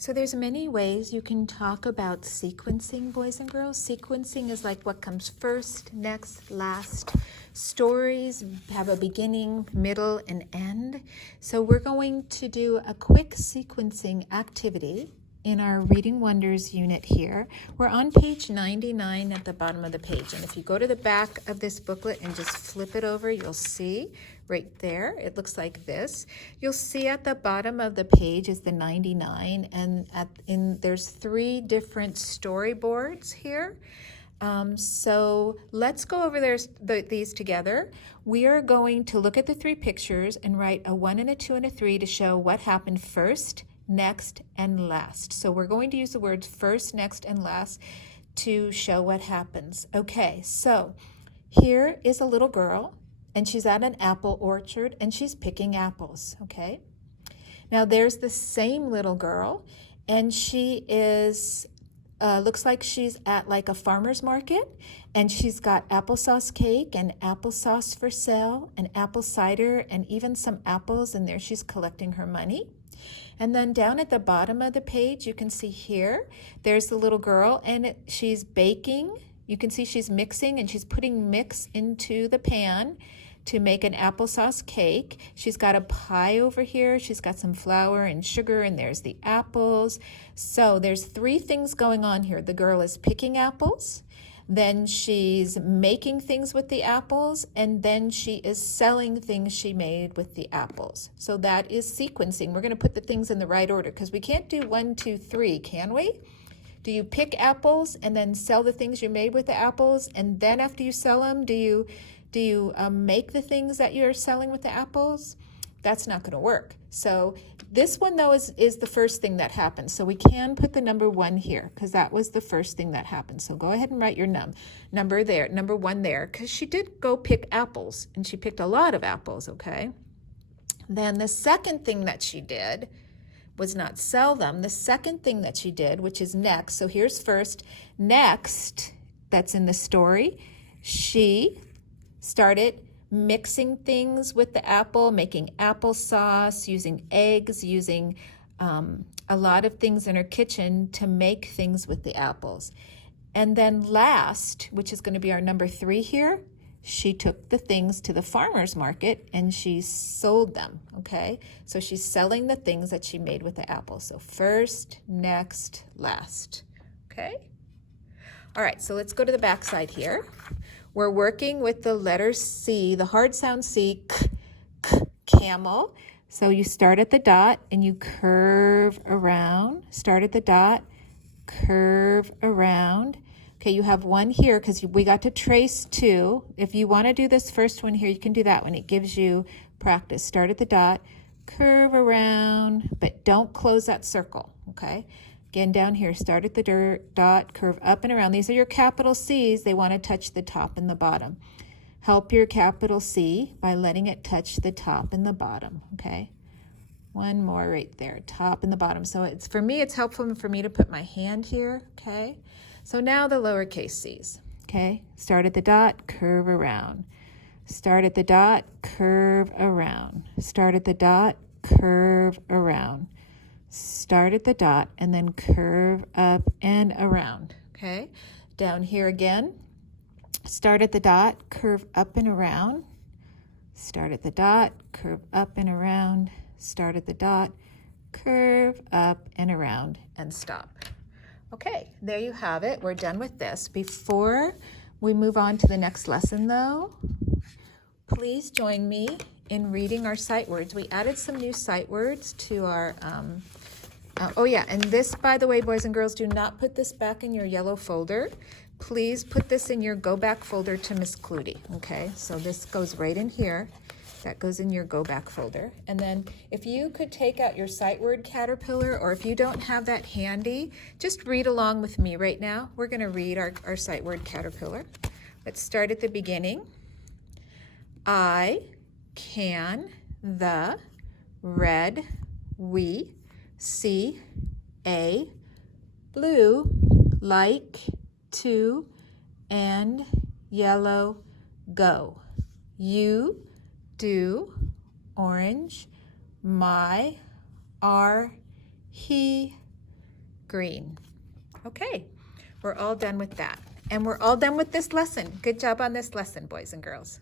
So there's many ways you can talk about sequencing, boys and girls. Sequencing is like what comes first, next, last. Stories have a beginning, middle, and end. So we're going to do a quick sequencing activity in our Reading Wonders unit here. We're on page 99 at the bottom of the page. And if you go to the back of this booklet and just flip it over, you'll see right there, it looks like this. You'll see at the bottom of the page is the 99, and there's 3 different storyboards here. So let's go over these together. We are going to look at the 3 pictures and write a 1 and a 2 and a 3 to show what happened first, next, and last. So we're going to use the words first, next, and last to show what happens. Okay, so here is a little girl, and she's at an apple orchard, and she's picking apples, okay? Now there's the same little girl, and she is, looks like she's at like a farmer's market, and she's got applesauce cake and applesauce for sale and apple cider and even some apples, and there she's collecting her money. And then down at the bottom of the page, you can see here, there's the little girl, and she's baking. You can see she's mixing, and she's putting mix into the pan to make an applesauce cake. She's got a pie over here. She's got some flour and sugar, and there's the apples. So there's 3 things going on here. The girl is picking apples, then she's making things with the apples, and then she is selling things she made with the apples. So that is sequencing. We're going to put the things in the right order because we can't do 1, 2, 3, can we? Do you pick apples and then sell the things you made with the apples, and then after you sell them, do you make the things that you're selling with the apples? That's not going to work. So this one, though, is the first thing that happened. So we can put the number 1 here because that was the first thing that happened. So go ahead and write your number there, number 1 there, because she did go pick apples, and she picked a lot of apples, okay? Then the second thing that she did was not sell them. The second thing that she did, which is next, so here's first, next, that's in the story, she started mixing things with the apple, making applesauce, using eggs, using a lot of things in her kitchen to make things with the apples. And then last, which is going to be our number 3 here, she took the things to the farmer's market and she sold them, okay? So she's selling the things that she made with the apples. So first, next, last, okay? All right, so let's go to the back side here. We're working with the letter C, the hard sound C, camel. So you start at the dot and you curve around. Start at the dot, curve around. Okay, you have 1 here because we got to trace 2. If you want to do this first one here, you can do that one. It gives you practice. Start at the dot, curve around, but don't close that circle, okay? Again, down here, start at the dot, curve up and around. These are your capital C's. They want to touch the top and the bottom. Help your capital C by letting it touch the top and the bottom, okay? 1 more right there, top and the bottom. So for me, it's helpful for me to put my hand here, okay? So now the lowercase c's, okay? Start at the dot, curve around. Start at the dot, curve around. Start at the dot, curve around. Start at the dot and then curve up and around, okay? Down here again, start at the dot, curve up and around. Start at the dot, curve up and around. Start at the dot, curve up and around, and stop. Okay, there you have it. We're done with this. Before we move on to the next lesson, though, please join me in reading our sight words. We added some new sight words to our, oh yeah, and this, by the way, boys and girls, do not put this back in your yellow folder. Please put this in your go back folder to Miss Clutie, okay? So this goes right in here. That goes in your go back folder. And then if you could take out your sight word caterpillar, or if you don't have that handy, just read along with me right now. We're gonna read our sight word caterpillar. Let's start at the beginning. I, can, the, red, we, see, a, blue, like, to, and, yellow, go. You, do, orange, my, are, he, green. Okay, we're all done with that. And we're all done with this lesson. Good job on this lesson, boys and girls.